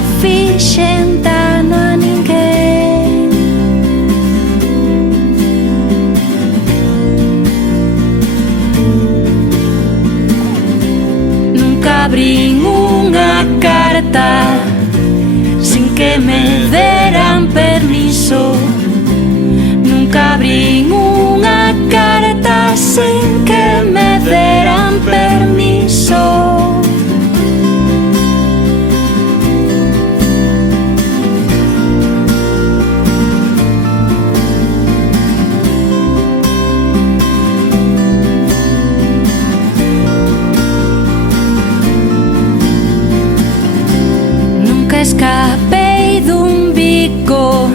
nunca fixen dano a ninguén. Nunca abrín unha carta sin que me deran permiso. Nunca abrín unha carta sin que me deran permiso. Nunca escapei dun bico,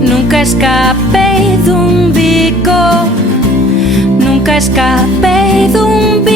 nunca escapei dun bico, nunca escapei dun bico.